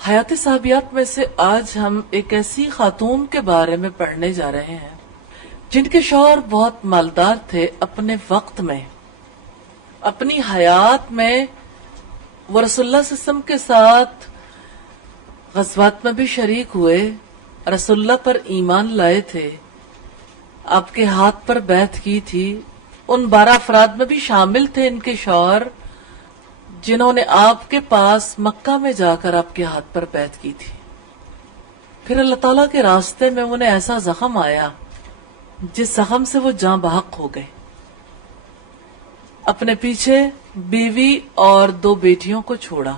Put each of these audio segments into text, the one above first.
حیات صحابیات میں سے آج ہم ایک ایسی خاتون کے بارے میں پڑھنے جا رہے ہیں جن کے شوہر بہت مالدار تھے اپنے وقت میں، اپنی حیات میں وہ رسول اللہ صلی اللہ علیہ وسلم کے ساتھ غزوات میں بھی شریک ہوئے، رسول اللہ پر ایمان لائے تھے، آپ کے ہاتھ پر بیعت کی تھی۔ ان 12 افراد میں بھی شامل تھے ان کے شوہر جنہوں نے آپ کے پاس مکہ میں جا کر آپ کے ہاتھ پر بیعت کی تھی۔ پھر اللہ تعالیٰ کے راستے میں انہیں ایسا زخم آیا جس زخم سے وہ جاں بحق ہو گئے، اپنے پیچھے بیوی اور 2 بیٹیوں کو چھوڑا،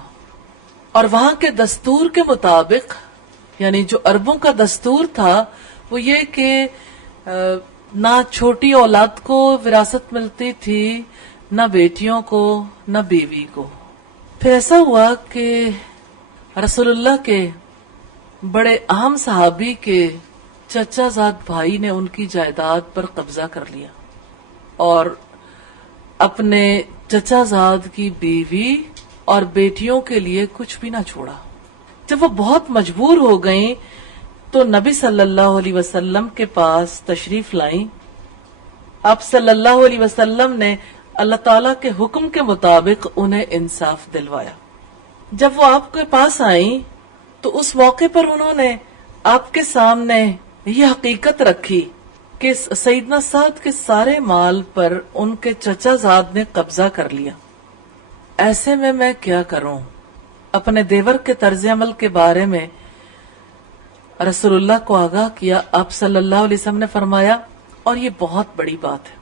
اور وہاں کے دستور کے مطابق، یعنی جو عربوں کا دستور تھا وہ یہ کہ نہ چھوٹی اولاد کو وراثت ملتی تھی، نہ بیٹیوں کو، نہ بیوی کو۔ پھر ایسا ہوا کہ رسول اللہ کے بڑے اہم صحابی کے چچا زاد بھائی نے ان کی جائیداد پر قبضہ کر لیا اور اپنے چچا زاد کی بیوی اور بیٹیوں کے لیے کچھ بھی نہ چھوڑا۔ جب وہ بہت مجبور ہو گئیں تو نبی صلی اللہ علیہ وسلم کے پاس تشریف لائیں۔ آپ صلی اللہ علیہ وسلم نے اللہ تعالیٰ کے حکم کے مطابق انہیں انصاف دلوایا۔ جب وہ آپ کے پاس آئیں تو اس موقع پر انہوں نے آپ کے سامنے یہ حقیقت رکھی کہ سیدنا سعد کے سارے مال پر ان کے چچا زاد نے قبضہ کر لیا، ایسے میں کیا کروں؟ اپنے دیور کے طرز عمل کے بارے میں رسول اللہ کو آگاہ کیا۔ آپ صلی اللہ علیہ وسلم نے فرمایا، اور یہ بہت بڑی بات ہے،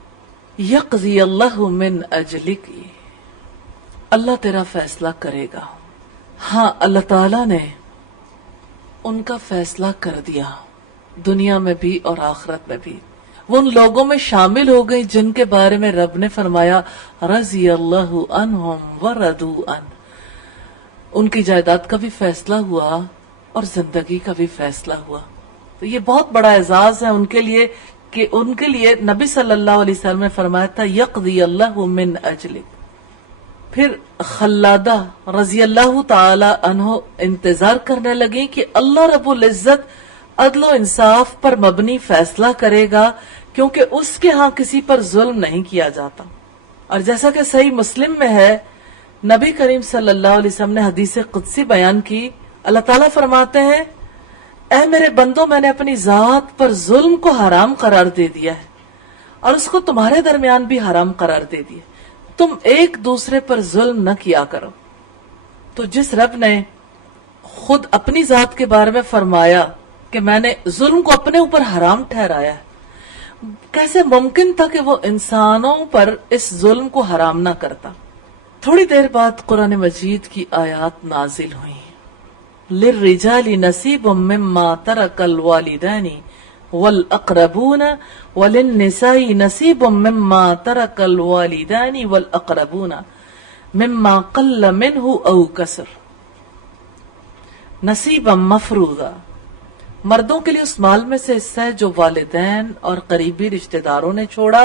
یقضی اللہ من اجلک، اللہ تیرا فیصلہ کرے گا۔ ہاں، اللہ تعالیٰ نے ان کا فیصلہ کر دیا، دنیا میں بھی اور آخرت میں بھی۔ وہ ان لوگوں میں شامل ہو گئی جن کے بارے میں رب نے فرمایا رضی اللہ عنہم ورضوا عنہ۔ ان کی جائیداد کا بھی فیصلہ ہوا اور زندگی کا بھی فیصلہ ہوا۔ تو یہ بہت بڑا اعزاز ہے ان کے لیے کہ ان کے لیے نبی صلی اللہ علیہ وسلم نے فرمایا تھا یقضی اللہ من اجلک۔ پھر خلادہ رضی اللہ تعالی عنہ انتظار کرنے لگیں کہ اللہ رب العزت عدل و انصاف پر مبنی فیصلہ کرے گا، کیونکہ اس کے ہاں کسی پر ظلم نہیں کیا جاتا۔ اور جیسا کہ صحیح مسلم میں ہے، نبی کریم صلی اللہ علیہ وسلم نے حدیث قدسی بیان کی، اللہ تعالیٰ فرماتے ہیں، اے میرے بندو، میں نے اپنی ذات پر ظلم کو حرام قرار دے دیا ہے اور اس کو تمہارے درمیان بھی حرام قرار دے دیا، تم ایک دوسرے پر ظلم نہ کیا کرو۔ تو جس رب نے خود اپنی ذات کے بارے میں فرمایا کہ میں نے ظلم کو اپنے اوپر حرام ٹھہرایا ہے، کیسے ممکن تھا کہ وہ انسانوں پر اس ظلم کو حرام نہ کرتا؟ تھوڑی دیر بعد قرآن مجید کی آیات نازل ہوئیں، للرجال نصیب مما ترک الوالدین والاقربون وللنساء نصیب مما ترک الوالدین والاقربون مما قل منہ او کثر نصیبا مفروضا۔ مردوں کے لیے اس مال میں سے حصہ ہے جو والدین اور قریبی رشتہ داروں نے چھوڑا،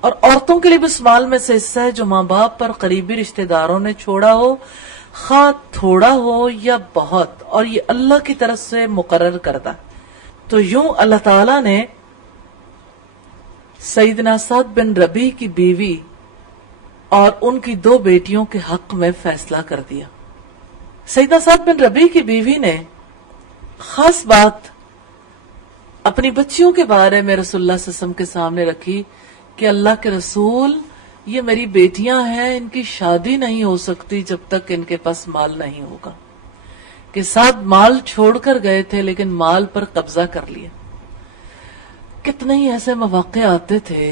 اور عورتوں کے لیے بھی اس مال میں سے حصہ ہے جو ماں باپ پر قریبی رشتہ داروں نے چھوڑا ہو، خواہ تھوڑا ہو یا بہت، اور یہ اللہ کی طرف سے مقرر کردہ۔ تو یوں اللہ تعالیٰ نے سیدنا سعد بن ربیع کی بیوی اور ان کی 2 بیٹیوں کے حق میں فیصلہ کر دیا۔ سیدنا سعد بن ربیع کی بیوی نے خاص بات اپنی بچیوں کے بارے میں رسول اللہ صلی اللہ علیہ وسلم کے سامنے رکھی کہ اللہ کے رسول، یہ میری بیٹیاں ہیں، ان کی شادی نہیں ہو سکتی جب تک ان کے پاس مال نہیں ہوگا۔ کہ سعد مال چھوڑ کر گئے تھے لیکن مال پر قبضہ کر لیا۔ کتنے ہی ایسے مواقع آتے تھے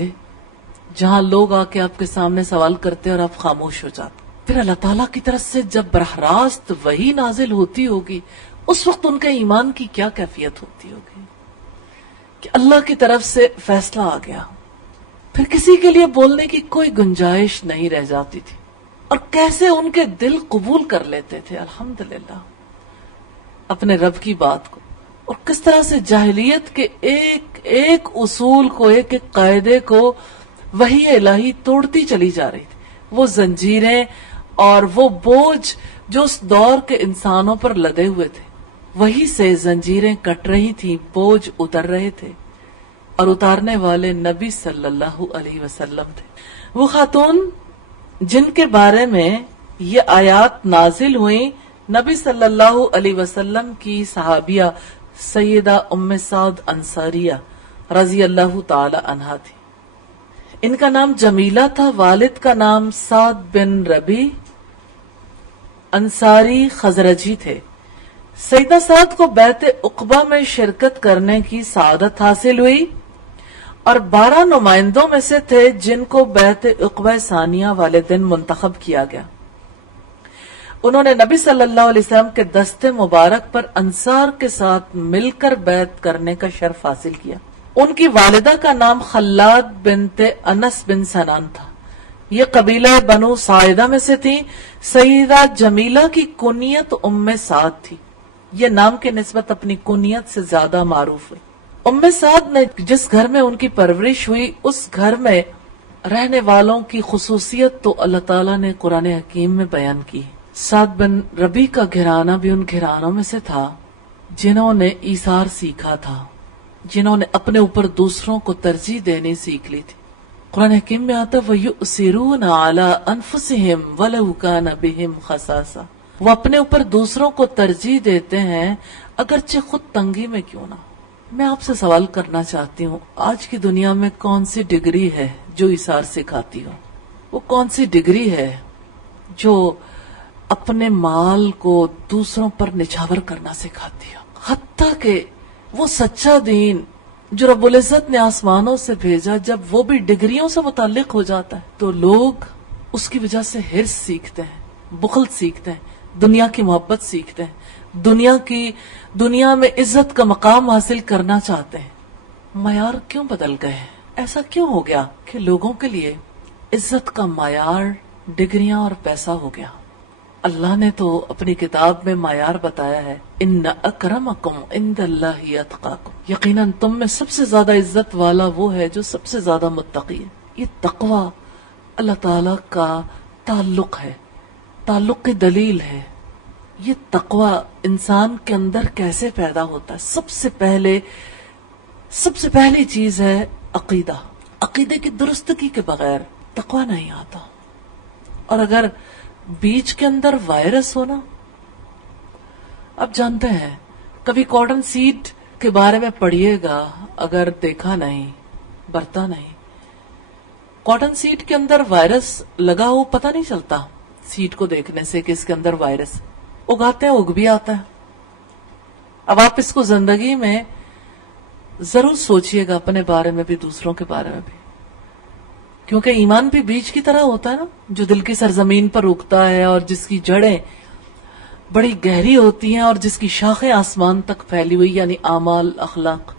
جہاں لوگ آ کے آپ کے سامنے سوال کرتے اور آپ خاموش ہو جاتے، پھر اللہ تعالیٰ کی طرف سے جب براہ راست وحی نازل ہوتی ہوگی، اس وقت ان کے ایمان کی کیا کیفیت ہوتی ہوگی کہ اللہ کی طرف سے فیصلہ آ گیا، پھر کسی کے لیے بولنے کی کوئی گنجائش نہیں رہ جاتی تھی، اور کیسے ان کے دل قبول کر لیتے تھے الحمدللہ اپنے رب کی بات کو، اور کس طرح سے جاہلیت کے ایک ایک اصول کو، ایک ایک قاعدے کو وحی الہی توڑتی چلی جا رہی تھی. وہ زنجیریں اور وہ بوجھ جو اس دور کے انسانوں پر لدے ہوئے تھے، وہی سے زنجیریں کٹ رہی تھیں، بوجھ اتر رہے تھے، اور اتارنے والے نبی صلی اللہ علیہ وسلم تھے. وہ خاتون جن کے بارے میں یہ آیات نازل ہوئیں، نبی صلی اللہ علیہ وسلم کی صحابیہ سیدہ ام سعد انصاریہ رضی اللہ تعالی عنہا تھی. ان کا نام جمیلہ تھا، والد کا نام سعد بن ربی انصاری خزرجی تھے. سیدہ سعد کو بیعت عقبہ میں شرکت کرنے کی سعادت حاصل ہوئی اور 12 نمائندوں میں سے تھے جن کو بیعت عقبہ ثانیہ والے دن منتخب کیا گیا. انہوں نے نبی صلی اللہ علیہ وسلم کے دست مبارک پر انصار کے ساتھ مل کر بیعت کرنے کا شرف حاصل کیا. ان کی والدہ کا نام خلاد بنت انس بن سنان تھا. یہ قبیلہ بنو ساعدہ میں سے تھی. سیدہ جمیلہ کی کنیت ام سعد تھی. یہ نام کی نسبت اپنی کنیت سے زیادہ معروف ہے. ام سعد نے جس گھر میں ان کی پرورش ہوئی، اس گھر میں رہنے والوں کی خصوصیت تو اللہ تعالیٰ نے قرآن حکیم میں بیان کی. سعد بن ربی کا گھرانہ بھی ان گھرانوں میں سے تھا جنہوں نے ایثار سیکھا تھا، جنہوں نے اپنے اوپر دوسروں کو ترجیح دینی سیکھ لی تھی. قرآن حکیم میں آتا وَيُؤْثِرُونَ عَلَىٰ أَنفُسِهِمْ وَلَوْ كَانَ بِهِمْ خَصَاصَةٌ. وہ اپنے اوپر دوسروں کو ترجیح دیتے ہیں اگرچہ خود تنگی میں کیوں نہ. میں آپ سے سوال کرنا چاہتی ہوں، آج کی دنیا میں کون سی ڈگری ہے جو ایثار سکھاتی ہو؟ وہ کون سی ڈگری ہے جو اپنے مال کو دوسروں پر نچھاور کرنا سکھاتی ہو؟ حتیٰ کہ وہ سچا دین جو رب العزت نے آسمانوں سے بھیجا، جب وہ بھی ڈگریوں سے متعلق ہو جاتا ہے تو لوگ اس کی وجہ سے حرص سیکھتے ہیں، بخل سیکھتے ہیں، دنیا کی محبت سیکھتے ہیں، دنیا میں عزت کا مقام حاصل کرنا چاہتے ہیں. معیار کیوں بدل گئے؟ ایسا کیوں ہو گیا کہ لوگوں کے لیے عزت کا معیار ڈگریاں اور پیسہ ہو گیا؟ اللہ نے تو اپنی کتاب میں معیار بتایا ہے، ان اکرمکم عند اللہ اتقاکم. یقیناً تم میں سب سے زیادہ عزت والا وہ ہے جو سب سے زیادہ متقی ہے. یہ تقوی اللہ تعالی کا تعلق ہے، تعلق کی دلیل ہے. یہ تقوی انسان کے اندر کیسے پیدا ہوتا ہے؟ سب سے پہلی چیز ہے عقیدہ. عقیدے کی درستگی کے بغیر تقوی نہیں آتا. اور اگر بیج کے اندر وائرس ہونا، اب جانتے ہیں کبھی کاٹن سیڈ کے بارے میں پڑھیے گا، اگر دیکھا نہیں، برتا نہیں. کاٹن سیڈ کے اندر وائرس لگا ہو پتہ نہیں چلتا سیڈ کو دیکھنے سے کہ اس کے اندر وائرس. اگاتے ہیں، اگ بھی آتا ہے. اب آپ اس کو زندگی میں ضرور سوچئے گا، اپنے بارے میں بھی دوسروں کے بارے میں بھی، کیونکہ ایمان بھی بیج کی طرح ہوتا ہے نا، جو دل کی سرزمین پر اگتا ہے اور جس کی جڑیں بڑی گہری ہوتی ہیں اور جس کی شاخیں آسمان تک پھیلی ہوئی، یعنی اعمال، اخلاق.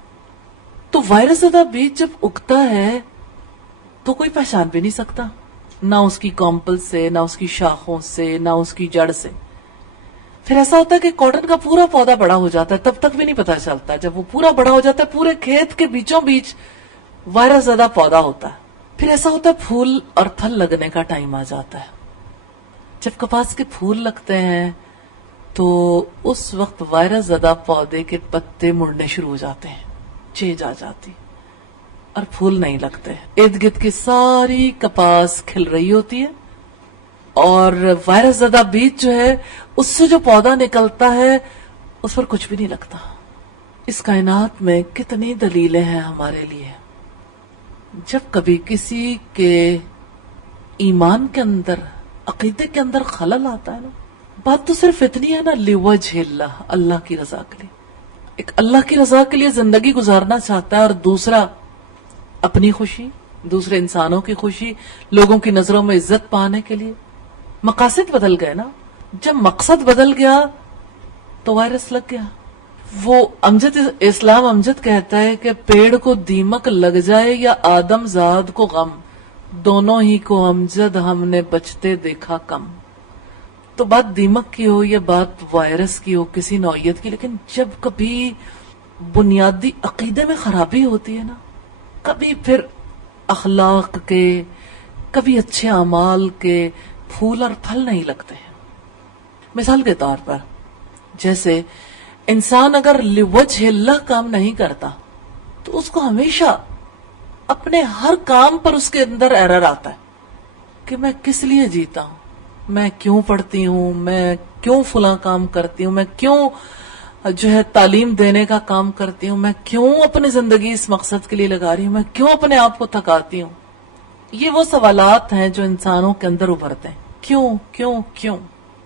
تو وائرس زدہ بیج جب اگتا ہے تو کوئی پہچان بھی نہیں سکتا، نہ اس کی کامپل سے، نہ اس کی شاخوں سے، نہ اس کی جڑ سے. پھر ایسا ہوتا ہے کہ کاٹن کا پورا پودا بڑا ہو جاتا ہے، تب تک بھی نہیں پتا چلتا. جب وہ پورا بڑا ہو جاتا ہے، پورے کھیت کے بیچوں بیچ وائرس زدہ پودا ہوتا ہے. پھر ایسا ہوتا ہے پھول اور پھل لگنے کا ٹائم آ جاتا ہے. جب کپاس کے پھول لگتے ہیں تو اس وقت وائرس زدہ پودے کے پتے مڑنے شروع ہو جاتے ہیں، چیج آ جاتی اور پھول نہیں لگتے. ارد گرد کی ساری کپاس کھل رہی ہوتی ہے اور وائرس زدہ بیج جو ہے اس سے جو پودا نکلتا ہے اس پر کچھ بھی نہیں لگتا. اس کائنات میں کتنی دلیلیں ہیں ہمارے لیے. جب کبھی کسی کے ایمان کے اندر، عقیدے کے اندر خلل آتا ہے نا، بات تو صرف اتنی ہے نا، لِوَجْهِ اللہ، اللہ کی رضا کے لیے، ایک اللہ کی رضا کے لیے زندگی گزارنا چاہتا ہے، اور دوسرا اپنی خوشی، دوسرے انسانوں کی خوشی، لوگوں کی نظروں میں عزت پانے کے لیے. مقاصد بدل گئے نا. جب مقصد بدل گیا تو وائرس لگ گیا. وہ اسلام امجد کہتا ہے کہ پیڑ کو دیمک لگ جائے یا آدم زاد کو غم، دونوں ہی کو امجد ہم نے بچتے دیکھا کم. تو بات دیمک کی ہو یا بات وائرس کی ہو، کسی نوعیت کی، لیکن جب کبھی بنیادی عقیدے میں خرابی ہوتی ہے نا، کبھی پھر اخلاق کے، کبھی اچھے اعمال کے پھول اور پھل نہیں لگتے ہیں. مثال کے طور پر جیسے انسان اگر لوجہ اللہ کام نہیں کرتا تو اس کو ہمیشہ اپنے ہر کام پر اس کے اندر ایرر آتا ہے کہ میں کس لیے جیتا ہوں، میں کیوں پڑھتی ہوں، میں کیوں فلاں کام کرتی ہوں، میں کیوں جو ہے تعلیم دینے کا کام کرتی ہوں، میں کیوں اپنی زندگی اس مقصد کے لیے لگا رہی ہوں، میں کیوں اپنے آپ کو تھکاتی ہوں. یہ وہ سوالات ہیں جو انسانوں کے اندر ابھرتے ہیں، کیوں کیوں کیوں.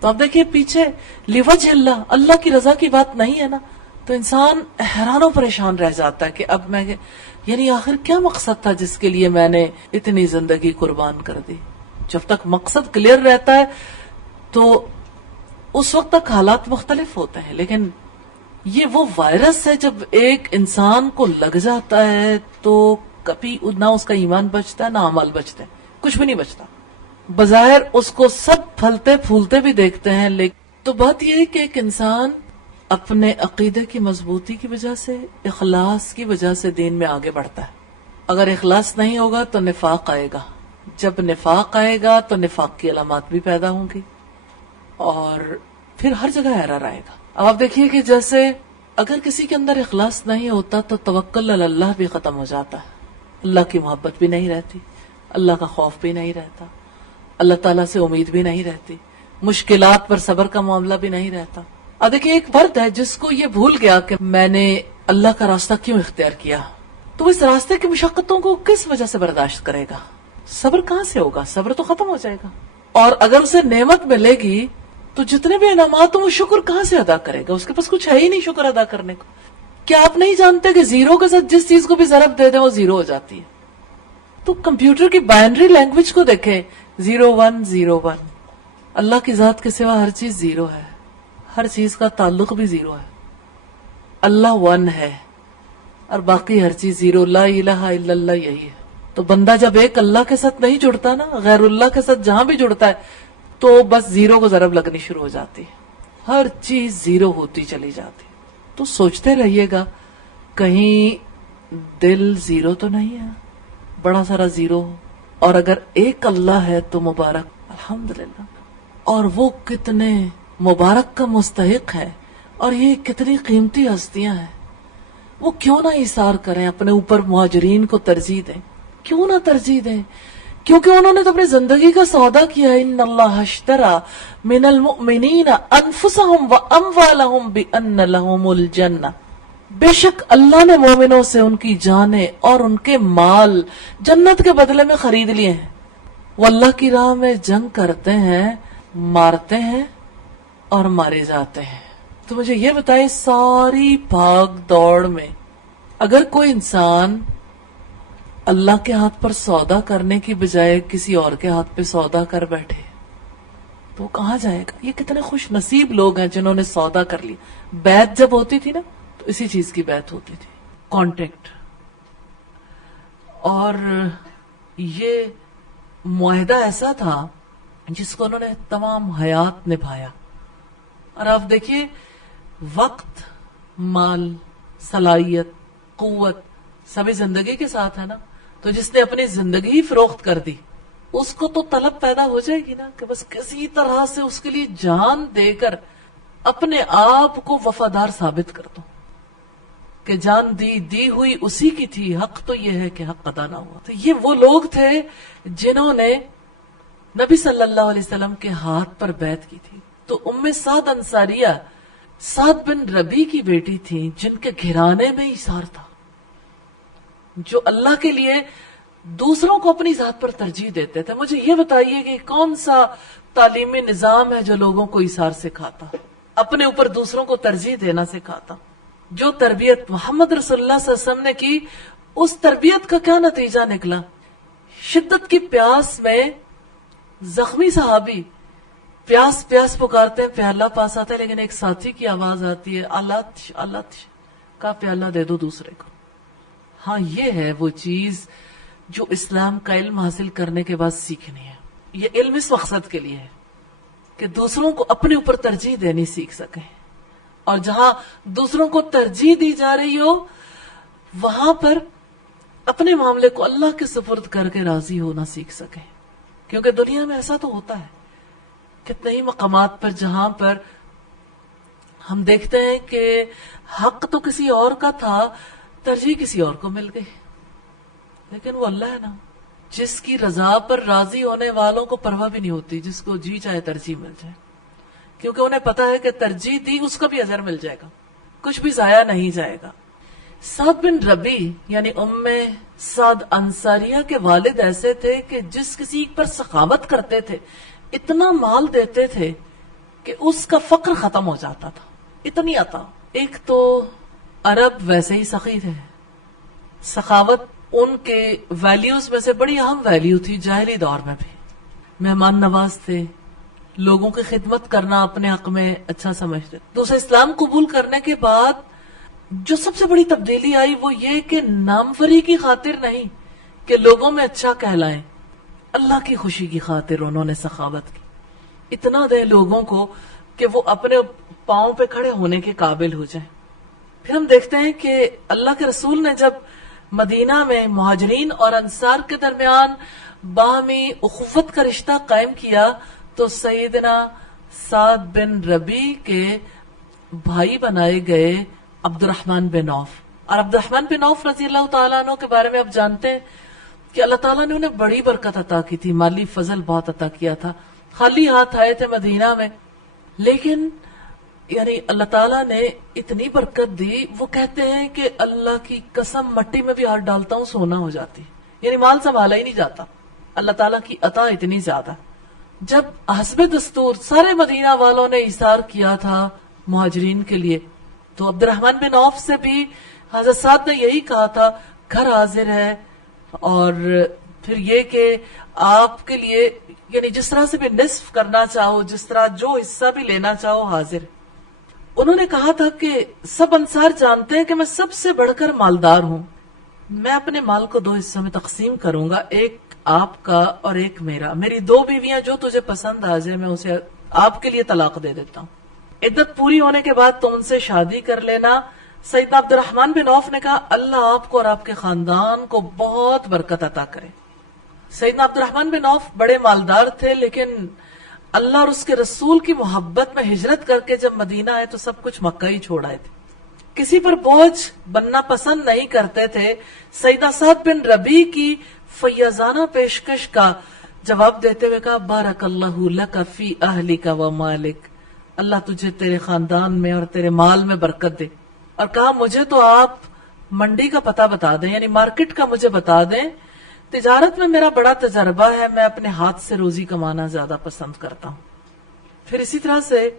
تو آپ دیکھیے پیچھے لوجہ اللہ، اللہ کی رضا کی بات نہیں ہے نا، تو انسان حیران و پریشان رہ جاتا ہے کہ اب میں یعنی آخر کیا مقصد تھا جس کے لیے میں نے اتنی زندگی قربان کر دی. جب تک مقصد کلیئر رہتا ہے تو اس وقت تک حالات مختلف ہوتے ہیں، لیکن یہ وہ وائرس ہے جب ایک انسان کو لگ جاتا ہے تو کبھی نہ اس کا ایمان بچتا ہے نہ عمل بچتے، کچھ بھی نہیں بچتا. بظاہر اس کو سب پھلتے پھولتے بھی دیکھتے ہیں، لیکن تو بات یہ ہے کہ ایک انسان اپنے عقیدے کی مضبوطی کی وجہ سے، اخلاص کی وجہ سے دین میں آگے بڑھتا ہے. اگر اخلاص نہیں ہوگا تو نفاق آئے گا، جب نفاق آئے گا تو نفاق کی علامات بھی پیدا ہوں گی اور پھر ہر جگہ ایرر آئے گا. اب آپ دیکھیے کہ جیسے اگر کسی کے اندر اخلاص نہیں ہوتا تو توکل علی اللہ بھی ختم ہو جاتا ہے، اللہ کی محبت بھی نہیں رہتی، اللہ کا خوف بھی نہیں رہتا، اللہ تعالیٰ سے امید بھی نہیں رہتی، مشکلات پر صبر کا معاملہ بھی نہیں رہتا. اب دیکھیے ایک فرد ہے جس کو یہ بھول گیا کہ میں نے اللہ کا راستہ کیوں اختیار کیا، تو اس راستے کی مشقتوں کو کس وجہ سے برداشت کرے گا؟ صبر کہاں سے ہوگا؟ صبر تو ختم ہو جائے گا. اور اگر اسے نعمت ملے گی تو جتنے بھی انعامات وہ شکر کہاں سے ادا کرے گا؟ اس کے پاس کچھ ہے ہی نہیں شکر ادا کرنے کو. کیا آپ نہیں جانتے کہ زیرو کے ساتھ جس چیز کو بھی ضرب دے دیں وہ زیرو ہو جاتی ہے؟ تو کمپیوٹر کی بائنری لینگویج کو دیکھیں، 0101. اللہ کی ذات کے سوا ہر چیز زیرو ہے، ہر چیز کا تعلق بھی زیرو ہے. اللہ ون ہے اور باقی ہر چیز زیرو. لا الہ الا اللہ یہی ہے. تو بندہ جب ایک اللہ کے ساتھ نہیں جڑتا نا، غیر اللہ کے ساتھ جہاں بھی جڑتا ہے تو بس زیرو کو ضرب لگنی شروع ہو جاتی ہے، ہر چیز زیرو ہوتی چلی جاتی. تو سوچتے رہیے گا کہیں دل زیرو تو نہیں ہے، بڑا سارا زیرو ہو. اور اگر ایک اللہ ہے تو مبارک الحمدللہ. اور وہ کتنے مبارک کا مستحق ہے اور یہ کتنی قیمتی ہستیاں ہیں. وہ کیوں نہ ایثار کریں، اپنے اوپر مہاجرین کو ترجیح دیں، کیوں نہ ترجیح دیں؟ کیونکہ انہوں نے تو اپنی زندگی کا سودا کیا. ان اللہ اشترى من المؤمنین انفسهم واموالهم بان لهم الجنہ. بے شک اللہ نے مومنوں سے ان کی جانیں اور ان کے مال جنت کے بدلے میں خرید لیے ہیں. وہ اللہ کی راہ میں جنگ کرتے ہیں، مارتے ہیں اور مارے جاتے ہیں. تو مجھے یہ بتائیں، ساری بھاگ دوڑ میں اگر کوئی انسان اللہ کے ہاتھ پر سودا کرنے کی بجائے کسی اور کے ہاتھ پہ سودا کر بیٹھے تو کہاں جائے گا؟ یہ کتنے خوش نصیب لوگ ہیں جنہوں نے سودا کر لی. بیعت جب ہوتی تھی نا تو اسی چیز کی بیعت ہوتی تھی، کانٹیکٹ. اور یہ معاہدہ ایسا تھا جس کو انہوں نے تمام حیات نبھایا. اور آپ دیکھیے وقت، مال، صلاحیت، قوت سبھی زندگی کے ساتھ ہے نا. تو جس نے اپنی زندگی فروخت کر دی اس کو تو طلب پیدا ہو جائے گی نا کہ بس کسی طرح سے اس کے لیے جان دے کر اپنے آپ کو وفادار ثابت کر دو کہ جان دی ہوئی اسی کی تھی، حق تو یہ ہے کہ حق ادا نہ ہوا. تو یہ وہ لوگ تھے جنہوں نے نبی صلی اللہ علیہ وسلم کے ہاتھ پر بیعت کی تھی. تو سعد انصاریہ سعد بن ربی کی بیٹی تھی جن کے گھرانے میں ایثار تھا، جو اللہ کے لیے دوسروں کو اپنی ذات پر ترجیح دیتے تھے. مجھے یہ بتائیے کہ کون سا تعلیمی نظام ہے جو لوگوں کو ایثار سکھاتا، اپنے اوپر دوسروں کو ترجیح دینا سکھاتا؟ جو تربیت محمد رسول اللہ صلی اللہ علیہ وسلم نے کی، اس تربیت کا کیا نتیجہ نکلا؟ شدت کی پیاس میں زخمی صحابی پیاس پیاس پکارتے ہیں، پیالہ پاس آتا ہے، لیکن ایک ساتھی کی آواز آتی ہے، اللہ کا پیالہ دے دو دوسرے کو. ہاں یہ ہے وہ چیز جو اسلام کا علم حاصل کرنے کے بعد سیکھنی ہے. یہ علم اس مقصد کے لیے ہے کہ دوسروں کو اپنے اوپر ترجیح دینی سیکھ سکیں، اور جہاں دوسروں کو ترجیح دی جا رہی ہو وہاں پر اپنے معاملے کو اللہ کے سپرد کر کے راضی ہونا سیکھ سکیں. کیونکہ دنیا میں ایسا تو ہوتا ہے کتنے ہی مقامات پر جہاں پر ہم دیکھتے ہیں کہ حق تو کسی اور کا تھا، ترجیح کسی اور کو مل گئی، لیکن وہ اللہ ہے نا جس کی رضا پر راضی ہونے والوں کو پرواہ بھی نہیں ہوتی، جس کو جی چاہے ترجیح مل جائے، کیونکہ انہیں پتا ہے کہ ترجیح دی اس کو بھی اجر مل جائے گا، کچھ بھی ضائع نہیں جائے گا. سعد بن ربی یعنی ام سعد انصاریہ کے والد ایسے تھے کہ جس کسی پر سخاوت کرتے تھے اتنا مال دیتے تھے کہ اس کا فقر ختم ہو جاتا تھا، اتنی عطا. ایک تو عرب ویسے ہی سخی تھے، سخاوت ان کے ویلیوز میں سے بڑی اہم ویلیو تھی. جاہلی دور میں بھی مہمان نواز تھے، لوگوں کی خدمت کرنا اپنے حق میں اچھا سمجھتے. دوسرا، اسلام قبول کرنے کے بعد جو سب سے بڑی تبدیلی آئی وہ یہ کہ ناموری کی خاطر نہیں کہ لوگوں میں اچھا کہلائیں، اللہ کی خوشی کی خاطر انہوں نے سخاوت کی. اتنا دے لوگوں کو کہ وہ اپنے پاؤں پہ کھڑے ہونے کے قابل ہو جائیں. پھر ہم دیکھتے ہیں کہ اللہ کے رسول نے جب مدینہ میں مہاجرین اور انصار کے درمیان باہمی اخوت کا رشتہ قائم کیا تو سیدنا سعد بن ربی کے بھائی بنائے گئے عبد الرحمن بن عوف. اور عبد الرحمن بن عوف رضی اللہ تعالیٰ عنہ کے بارے میں آپ جانتے ہیں کہ اللہ تعالیٰ نے انہیں بڑی برکت عطا کی تھی، مالی فضل بہت عطا کیا تھا. خالی ہاتھ آئے تھے مدینہ میں، لیکن یعنی اللہ تعالیٰ نے اتنی برکت دی، وہ کہتے ہیں کہ اللہ کی قسم مٹی میں بھی ہاتھ ڈالتا ہوں سونا ہو جاتی، یعنی مال سنبھالا ہی نہیں جاتا. اللہ تعالیٰ کی عطا اتنی زیادہ. جب حسب دستور سارے مدینہ والوں نے ایثار کیا تھا مہاجرین کے لیے تو عبد الرحمن بن عوف سے بھی حضرت سعد نے یہی کہا تھا گھر حاضر ہے، اور پھر یہ کہ آپ کے لیے یعنی جس طرح سے بھی نصف کرنا چاہو، جس طرح جو حصہ بھی لینا چاہو حاضر. انہوں نے کہا تھا کہ سب انصار جانتے ہیں کہ میں سب سے بڑھ کر مالدار ہوں، میں اپنے مال کو 2 حصوں میں تقسیم کروں گا، ایک آپ کا اور ایک میرا. میری 2 بیویاں جو تجھے پسند آ جائے میں اسے آپ کے لیے طلاق دے دیتا ہوں، عدت پوری ہونے کے بعد تم ان سے شادی کر لینا. سیدنا عبد الرحمن بن عوف نے کہا اللہ آپ کو اور آپ کے خاندان کو بہت برکت عطا کرے. سیدنا عبد الرحمن بن عوف بڑے مالدار تھے، لیکن اللہ اور اس کے رسول کی محبت میں ہجرت کر کے جب مدینہ آئے تو سب کچھ مکہ ہی چھوڑ آئے تھے، کسی پر بوجھ بننا پسند نہیں کرتے تھے. سیدنا سعد بن ربی کی فیاضانہ پیشکش کا جواب دیتے ہوئے کہا بارک اللہ لک فی اہلک و مالک، اللہ تجھے تیرے خاندان میں اور تیرے مال میں برکت دے. اور کہا مجھے تو آپ منڈی کا پتہ بتا دیں، یعنی مارکیٹ کا مجھے بتا دیں، تجارت میں میرا بڑا تجربہ ہے، میں اپنے ہاتھ سے روزی کمانا زیادہ پسند کرتا ہوں. پھر اسی طرح سے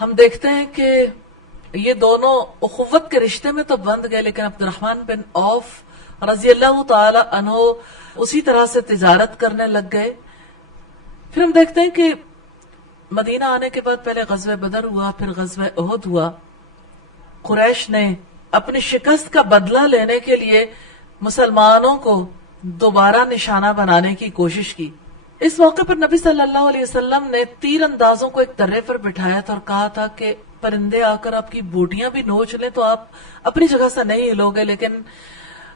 ہم دیکھتے ہیں کہ یہ دونوں اخوت کے رشتے میں تو بند گئے، لیکن عبد الرحمن بن عوف رضی اللہ تعالی عنہ اسی طرح سے تجارت کرنے لگ گئے. پھر ہم دیکھتے ہیں کہ مدینہ آنے کے بعد پہلے غزوہ بدر ہوا، پھر غزوہ احد ہوا. قریش نے اپنی شکست کا بدلہ لینے کے لیے مسلمانوں کو دوبارہ نشانہ بنانے کی کوشش کی. اس موقع پر نبی صلی اللہ علیہ وسلم نے تیر اندازوں کو ایک درے پر بٹھایا تھا اور کہا تھا کہ پرندے آ کر آپ کی بوٹیاں بھی نوچ لیں تو آپ اپنی جگہ سے نہیں ہلو گے. لیکن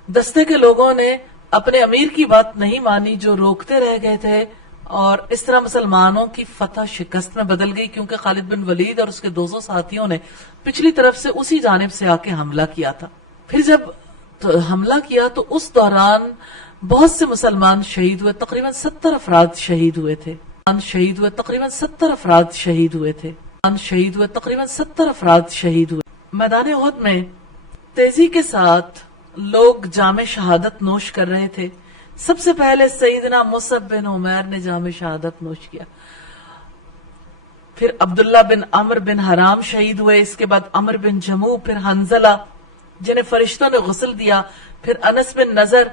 دستے کے لوگوں نے اپنے امیر کی بات نہیں مانی جو روکتے رہ گئے تھے، اور اس طرح مسلمانوں کی فتح شکست میں بدل گئی، کیونکہ خالد بن ولید اور اس کے 200 ساتھیوں نے پچھلی طرف سے اسی جانب سے آ کے حملہ کیا تھا. پھر جب حملہ کیا تو اس دوران بہت سے مسلمان شہید ہوئے، تقریباً 70 افراد شہید ہوئے تھے. تقریباً 70 افراد شہید ہوئے. میدان احد میں تیزی کے ساتھ لوگ جام شہادت نوش کر رہے تھے. سب سے پہلے سیدنا مصعب بن عمیر نے جام شہادت نوش کیا، پھر عبداللہ بن عمر بن حرام شہید ہوئے، اس کے بعد عمر بن جموع، پھر حنزلہ جنہیں فرشتوں نے غسل دیا، پھر انس بن نضر،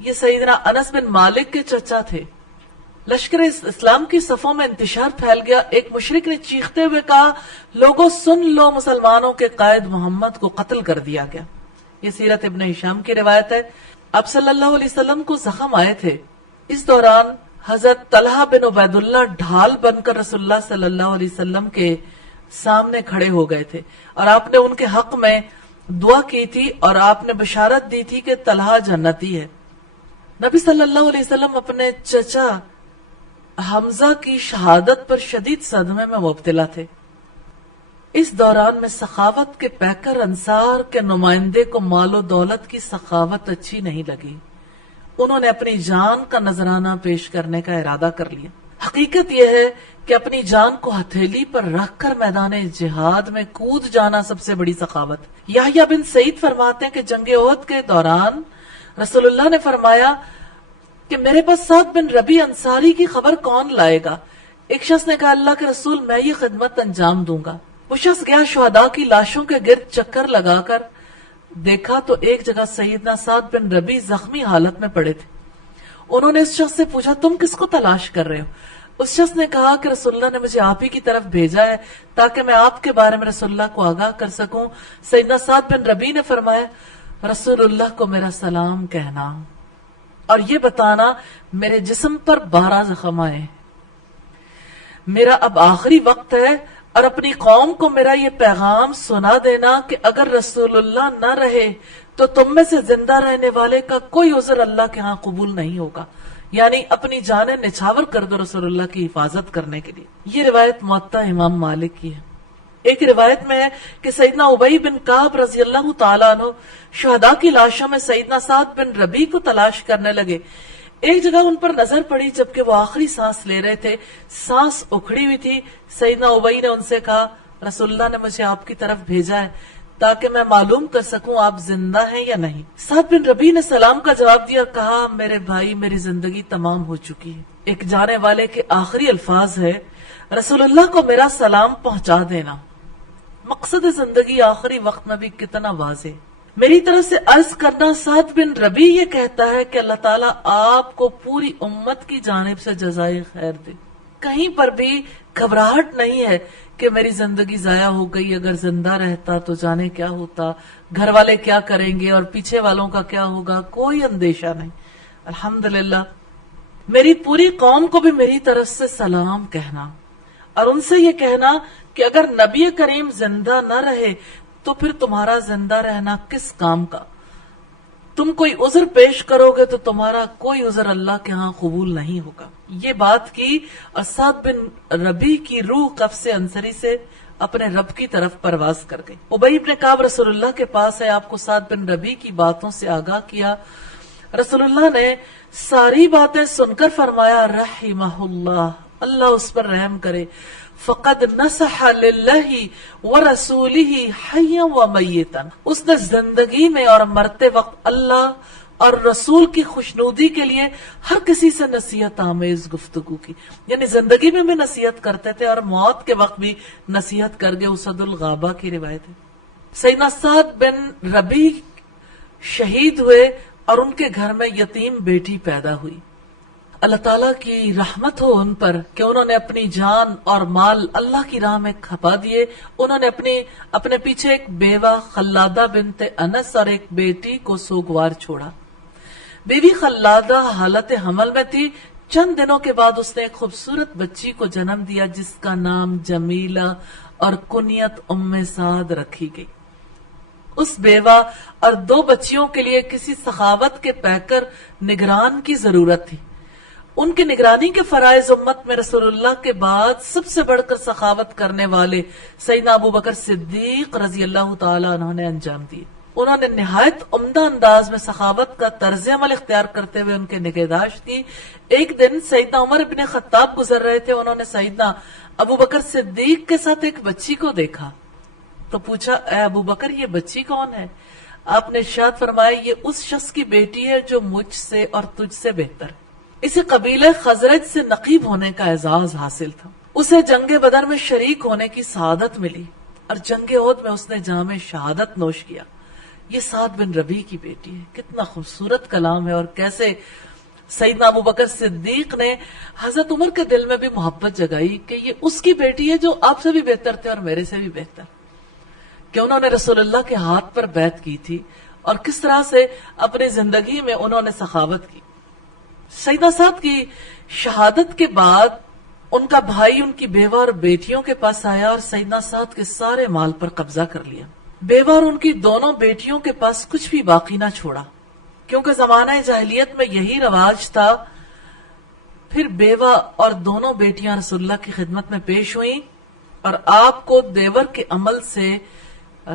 یہ سیدنا انس بن مالک کے چچا تھے. لشکر اسلام کی صفوں میں انتشار پھیل گیا. ایک مشرک نے چیختے ہوئے کہا لوگوں سن لو، مسلمانوں کے قائد محمد کو قتل کر دیا گیا. یہ سیرت ابن ہشام کی روایت ہے. اب صلی اللہ علیہ وسلم کو زخم آئے تھے. اس دوران حضرت طلحہ بن عبید اللہ ڈھال بن کر رسول اللہ صلی اللہ علیہ وسلم کے سامنے کھڑے ہو گئے تھے اور آپ نے ان کے حق میں دعا کی تھی اور آپ نے بشارت دی تھی کہ طلحہ جنتی ہے۔ نبی صلی اللہ علیہ وسلم اپنے چچا حمزہ کی شہادت پر شدید صدمے میں مبتلا تھے۔ اس دوران میں سخاوت کے پیکر انصار کے نمائندے کو مال و دولت کی سخاوت اچھی نہیں لگی۔ انہوں نے اپنی جان کا نذرانہ پیش کرنے کا ارادہ کر لیا۔ حقیقت یہ ہے کہ اپنی جان کو ہتھیلی پر رکھ کر میدان جہاد میں کود جانا سب سے بڑی سخاوت۔ یحییٰ بن سعید فرماتے ہیں کہ جنگ احد کے دوران رسول اللہ نے فرمایا کہ میرے پاس سعد بن ربیع انصاری کی خبر کون لائے گا؟ ایک شخص نے کہا اللہ کے رسول میں یہ خدمت انجام دوں گا۔ وہ شخص گیا، شہداء کی لاشوں کے گرد چکر لگا کر دیکھا تو ایک جگہ سیدنا سعد بن ربیع زخمی حالت میں پڑے تھے۔ انہوں نے اس شخص سے پوچھا تم کس کو تلاش کر رہے ہو؟ اس شخص نے کہا کہ رسول اللہ نے مجھے آپ ہی کی طرف بھیجا ہے تاکہ میں آپ کے بارے میں رسول اللہ کو آگاہ کر سکوں۔ سیدنا سعد بن ربیع نے فرمایا رسول اللہ کو میرا سلام کہنا اور یہ بتانا میرے جسم پر 12 زخم آئے، میرا اب آخری وقت ہے، اور اپنی قوم کو میرا یہ پیغام سنا دینا کہ اگر رسول اللہ نہ رہے تو تم میں سے زندہ رہنے والے کا کوئی عذر اللہ کے ہاں قبول نہیں ہوگا، یعنی اپنی جانیں نچھاور کر دو رسول اللہ کی حفاظت کرنے کے لیے۔ یہ روایت موطا امام مالک کی ہے۔ ایک روایت میں ہے کہ سیدنا ابی بن کعب رضی اللہ تعالیٰ عنہ شہداء کی لاشوں میں سیدنا سعد بن ربیع کو تلاش کرنے لگے۔ ایک جگہ ان پر نظر پڑی جبکہ وہ آخری سانس لے رہے تھے، سانس اکھڑی ہوئی تھی۔ سیدنا ابی نے ان سے کہا رسول اللہ نے مجھے آپ کی طرف بھیجا ہے تاکہ میں معلوم کر سکوں آپ زندہ ہیں یا نہیں۔ سعد بن ربیع نے سلام کا جواب دیا، کہا میرے بھائی میری زندگی تمام ہو چکی ہے۔ ایک جانے والے کے آخری الفاظ ہے رسول اللہ کو میرا سلام پہنچا دینا۔ مقصد زندگی آخری وقت میں بھی کتنا واضح۔ میری طرف سے عرض کرنا سعد بن ربیع یہ کہتا ہے کہ اللہ تعالیٰ آپ کو پوری امت کی جانب سے جزائے خیر دے۔ کہیں پر بھی گھبراہٹ نہیں ہے کہ میری زندگی ضائع ہو گئی، اگر زندہ رہتا تو جانے کیا ہوتا، گھر والے کیا کریں گے اور پیچھے والوں کا کیا ہوگا، کوئی اندیشہ نہیں۔ الحمدللہ میری پوری قوم کو بھی میری طرف سے سلام کہنا اور ان سے یہ کہنا کہ اگر نبی کریم زندہ نہ رہے تو پھر تمہارا زندہ رہنا کس کام کا؟ تم کوئی عذر پیش کرو گے تو تمہارا کوئی عذر اللہ کے ہاں قبول نہیں ہوگا۔ یہ بات کی اور سعد بن ربیع کی روح قفص انصری سے اپنے رب کی طرف پرواز کر گئی۔ ابی بن کعب رسول اللہ کے پاس ہے، آپ کو سعد بن ربیع کی باتوں سے آگاہ کیا۔ رسول اللہ نے ساری باتیں سن کر فرمایا رحمہ اللہ، اللہ اس پر رحم کرے، فقد نصح للہ ورسولہ حیا ومیتا، اس نے زندگی میں اور مرتے وقت اللہ اور رسول کی خوشنودی کے لیے ہر کسی سے نصیحت آمیز گفتگو کی، یعنی زندگی میں بھی نصیحت کرتے تھے اور موت کے وقت بھی نصیحت کر گئے۔ اسد الغابہ کی روایت ہے۔ سیدنا سعد بن ربیع شہید ہوئے اور ان کے گھر میں یتیم بیٹی پیدا ہوئی۔ اللہ تعالیٰ کی رحمت ہو ان پر کہ انہوں نے اپنی جان اور مال اللہ کی راہ میں کھپا دیے۔ انہوں نے اپنے پیچھے ایک بیوہ خلادہ بنت انس اور ایک بیٹی کو سوگوار چھوڑا۔ بیوی خلادہ حالت حمل میں تھی، چند دنوں کے بعد اس نے ایک خوبصورت بچی کو جنم دیا جس کا نام جمیلہ اور کنیت ام سعد رکھی گئی۔ اس بیوہ اور 2 بچیوں کے لیے کسی سخاوت کے پیکر نگران کی ضرورت تھی۔ ان کی نگرانی کے فرائض امت میں رسول اللہ کے بعد سب سے بڑھ کر سخاوت کرنے والے سیدنا ابو بکر صدیق رضی اللہ تعالیٰ عنہ نے انجام دیے۔ انہوں نے نہایت عمدہ انداز میں سخاوت کا طرز عمل اختیار کرتے ہوئے ان کے نگہداشت کی۔ ایک دن سیدنا عمر بن خطاب گزر رہے تھے، انہوں نے سیدنا ابو بکر صدیق کے ساتھ ایک بچی کو دیکھا تو پوچھا اے ابو بکر یہ بچی کون ہے؟ آپ نے ارشاد فرمایا یہ اس شخص کی بیٹی ہے جو مجھ سے اور تجھ سے بہتر ہے۔ اسے قبیلہ خزرج سے نقیب ہونے کا اعزاز حاصل تھا۔ اسے جنگ بدر میں شریک ہونے کی سعادت ملی اور جنگ احد میں اس نے جام شہادت نوش کیا۔ یہ سعد بن ربیع کی بیٹی ہے۔ کتنا خوبصورت کلام ہے اور کیسے سیدنا ابو بکر صدیق نے حضرت عمر کے دل میں بھی محبت جگائی کہ یہ اس کی بیٹی ہے جو آپ سے بھی بہتر تھے اور میرے سے بھی بہتر، کہ انہوں نے رسول اللہ کے ہاتھ پر بیعت کی تھی اور کس طرح سے اپنی زندگی میں انہوں نے سخاوت کی۔ سیدنا سعد کی شہادت کے بعد ان کا بھائی ان کی بیوہ اور بیٹیوں کے پاس آیا اور سیدنا سعد کے سارے مال پر قبضہ کر لیا۔ بیوہ اور ان کی دونوں بیٹیوں کے پاس کچھ بھی باقی نہ چھوڑا، کیونکہ زمانہ جاہلیت میں یہی رواج تھا۔ پھر بیوہ اور دونوں بیٹیاں رسول اللہ کی خدمت میں پیش ہوئیں اور آپ کو دیور کے عمل سے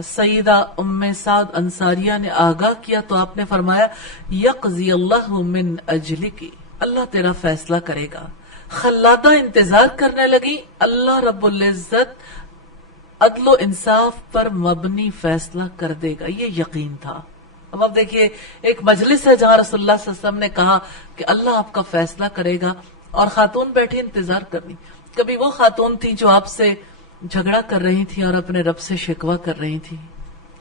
سیدہ ام سعد انصاریہ نے آگاہ کیا تو آپ نے فرمایا یقضی اللہ من اجلکی، اللہ تیرا فیصلہ کرے گا۔ خلادہ انتظار کرنے لگی، اللہ رب العزت عدل و انصاف پر مبنی فیصلہ کر دے گا، یہ یقین تھا۔ اب آپ دیکھیے ایک مجلس ہے جہاں رسول اللہ صلی اللہ علیہ وسلم نے کہا کہ اللہ آپ کا فیصلہ کرے گا، اور خاتون بیٹھی انتظار کرنی۔ کبھی وہ خاتون تھی جو آپ سے جھگڑا کر رہی تھی اور اپنے رب سے شکوہ کر رہی تھی،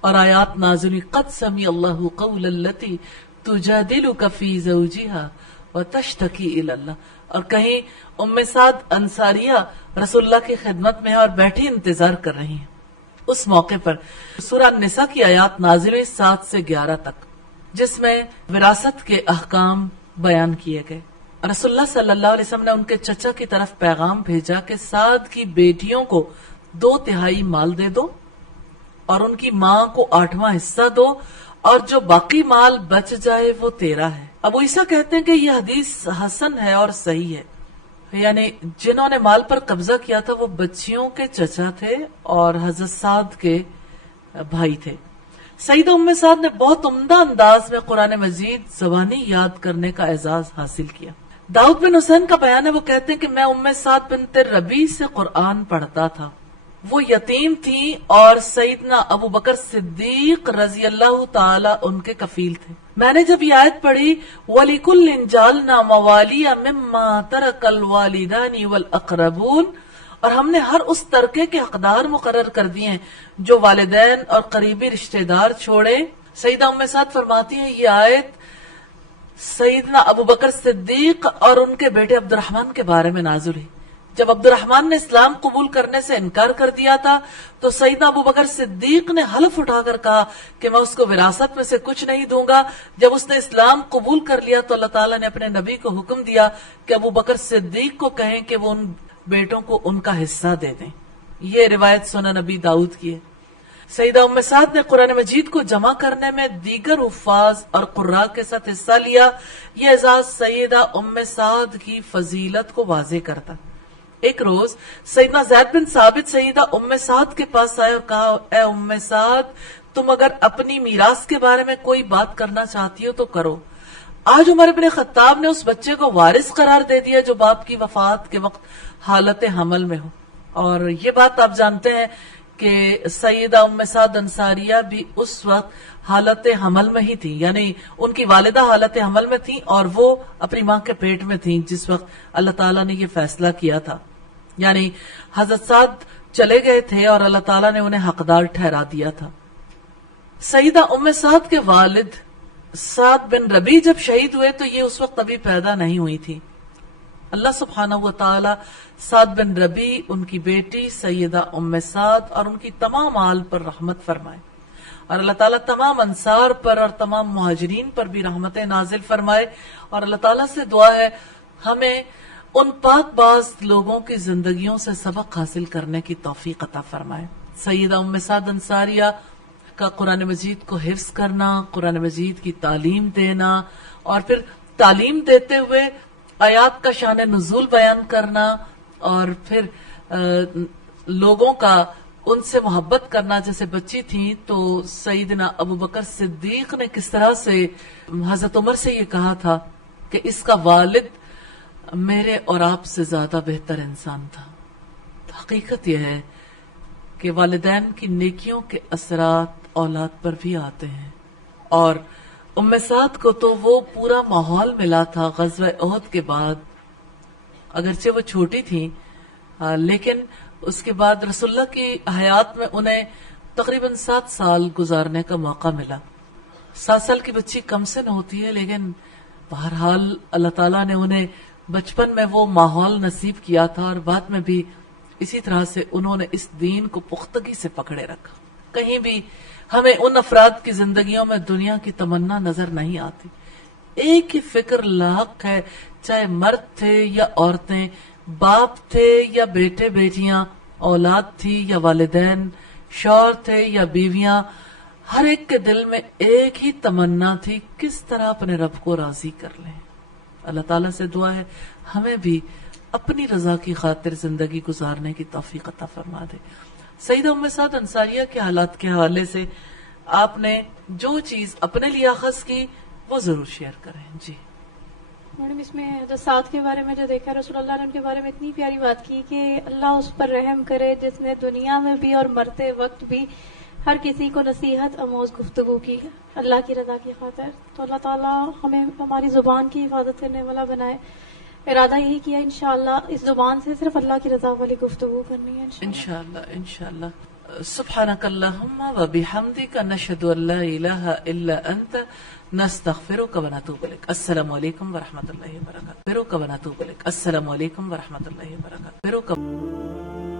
اور آیات نازلی قد سمع اللہ قول التی تجادلک فی زوجہا وتشتکی الی اللہ، اور کہیں ام سعد انصاریہ رسول اللہ کی خدمت میں ہے اور بیٹھی انتظار کر رہی ہیں۔ اس موقع پر سورہ النساء کی آیات نازل ہوئی 7 سے 11 تک، جس میں وراثت کے احکام بیان کیے گئے۔ رسول اللہ صلی اللہ علیہ وسلم نے ان کے چچا کی طرف پیغام بھیجا کہ سعد کی بیٹیوں کو 2/3 مال دے دو اور ان کی ماں کو 8واں حصہ دو، اور جو باقی مال بچ جائے وہ تیرا ہے۔ ابو عیسیٰ کہتے ہیں کہ یہ حدیث حسن ہے اور صحیح ہے، یعنی جنہوں نے مال پر قبضہ کیا تھا وہ بچیوں کے چچا تھے اور حضرت سعد کے بھائی تھے۔ سیدہ ام سعد نے بہت عمدہ انداز میں قرآن مجید زبانی یاد کرنے کا اعزاز حاصل کیا۔ داؤد بن حسین کا بیان ہے، وہ کہتے ہیں کہ میں ام سعد بنت ربیع سے قرآن پڑھتا تھا، وہ یتیم تھیں اور سیدنا ابو بکر صدیق رضی اللہ تعالی ان کے کفیل تھے۔ میں نے جب یہ آیت پڑھی وَلِكُلٍّ جَعَلْنَا مَوَالِيَ مِمَّا تَرَكَ الْوَالِدَانِ وَالْأَقْرَبُونَ، اور ہم نے ہر اس ترکے کے حقدار مقرر کر دیے ہیں جو والدین اور قریبی رشتہ دار چھوڑے۔ سیدہ ام سعد فرماتی ہیں یہ آیت سیدنا ابو بکر صدیق اور ان کے بیٹے عبد الرحمن کے بارے میں نازل ہوئی۔ جب عبد الرحمن نے اسلام قبول کرنے سے انکار کر دیا تھا تو سیدنا ابو بکر صدیق نے حلف اٹھا کر کہا کہ میں اس کو وراثت میں سے کچھ نہیں دوں گا۔ جب اس نے اسلام قبول کر لیا تو اللہ تعالیٰ نے اپنے نبی کو حکم دیا کہ ابو بکر صدیق کو کہیں کہ وہ ان بیٹوں کو ان کا حصہ دے دیں۔ یہ روایت سنن نبی داؤد کی ہے۔ سیدہ ام سعد نے قرآن مجید کو جمع کرنے میں دیگر حفاظ اور قراء کے ساتھ حصہ لیا۔ یہ اعزاز سیدہ ام سعد کی فضیلت کو واضح کرتا۔ ایک روز سیدنا زید بن ثابت سیدہ ام سعد کے پاس آئے اور کہا اے ام سعد، تم اگر اپنی میراث کے بارے میں کوئی بات کرنا چاہتی ہو تو کرو۔ آج عمر بن خطاب نے اس بچے کو وارث قرار دے دیا جو باپ کی وفات کے وقت حالت حمل میں ہو، اور یہ بات آپ جانتے ہیں کہ سیدہ ام سعد انصاریہ بھی اس وقت حالت حمل میں ہی تھی، یعنی ان کی والدہ حالت حمل میں تھی اور وہ اپنی ماں کے پیٹ میں تھیں جس وقت اللہ تعالیٰ نے یہ فیصلہ کیا تھا، یعنی حضرت سعد چلے گئے تھے اور اللہ تعالیٰ نے انہیں حقدار ٹھہرا دیا تھا۔ سیدہ ام سعد کے والد سعد بن ربیع جب شہید ہوئے تو یہ اس وقت ابھی پیدا نہیں ہوئی تھی۔ اللہ سبحانہ و تعالی سعد بن ربیع، ان کی بیٹی سیدہ ام سعد اور ان کی تمام آل پر رحمت فرمائے، اور اللہ تعالیٰ تمام انصار پر اور تمام مہاجرین پر بھی رحمتیں نازل فرمائے، اور اللہ تعالیٰ سے دعا ہے ہمیں ان پاک باز لوگوں کی زندگیوں سے سبق حاصل کرنے کی توفیق عطا فرمائے۔ سیدہ ام سعد انصاریہ کا قرآن مجید کو حفظ کرنا، قرآن مجید کی تعلیم دینا، اور پھر تعلیم دیتے ہوئے آیات کا شان نزول بیان کرنا، اور پھر لوگوں کا ان سے محبت کرنا۔ جیسے بچی تھیں تو سیدنا ابو بکر صدیق نے کس طرح سے حضرت عمر سے یہ کہا تھا کہ اس کا والد میرے اور آپ سے زیادہ بہتر انسان تھا۔ حقیقت یہ ہے کہ والدین کی نیکیوں کے اثرات اولاد پر بھی آتے ہیں، اور ام سعد کو تو وہ پورا ماحول ملا تھا غزوہ احد کے بعد، اگرچہ وہ چھوٹی تھیں لیکن اس کے بعد رسول اللہ کی حیات میں انہیں تقریباً 7 سال گزارنے کا موقع ملا۔ 7 سال کی بچی کم سن ہوتی ہے، لیکن بہرحال اللہ تعالیٰ نے انہیں بچپن میں وہ ماحول نصیب کیا تھا، اور بعد میں بھی اسی طرح سے انہوں نے اس دین کو پختگی سے پکڑے رکھا۔ کہیں بھی ہمیں ان افراد کی زندگیوں میں دنیا کی تمنا نظر نہیں آتی، ایک ہی فکر لاحق ہے، چاہے مرد تھے یا عورتیں، باپ تھے یا بیٹے بیٹیاں، اولاد تھی یا والدین، شوہر تھے یا بیویاں، ہر ایک کے دل میں ایک ہی تمنا تھی کس طرح اپنے رب کو راضی کر لیں. اللہ تعالیٰ سے دعا ہے ہمیں بھی اپنی رضا کی خاطر زندگی گزارنے کی توفیق عطا فرما دے. سیدہ ام سعد انصاریہ کے حالات کے حوالے سے آپ نے جو چیز اپنے لیے اخذ کی وہ ضرور شیئر کریں. جی میڈم، اس میں جو ساتھ کے بارے میں جو دیکھا، رسول اللہ نے ان کے بارے میں اتنی پیاری بات کی کہ اللہ اس پر رحم کرے جس نے دنیا میں بھی اور مرتے وقت بھی ہر کسی کو نصیحت آموز گفتگو کی ہے اللہ کی رضا کی خاطر. تو اللہ تعالیٰ ہمیں ہماری زبان کی حفاظت کرنے والا بنائے. ارادہ یہی کیا انشاءاللہ اس زبان سے صرف اللہ کی رضا والی گفتگو کرنی ہے انشاءاللہ. سبحانک اللہم و بحمدک نشہد ان لا الہ الا انت نستغفرک و نتوب الیک. السلام علیکم ورحمۃ اللہ وبرکاتہ. السلام علیکم ورحمۃ اللہ وبرکاتہ.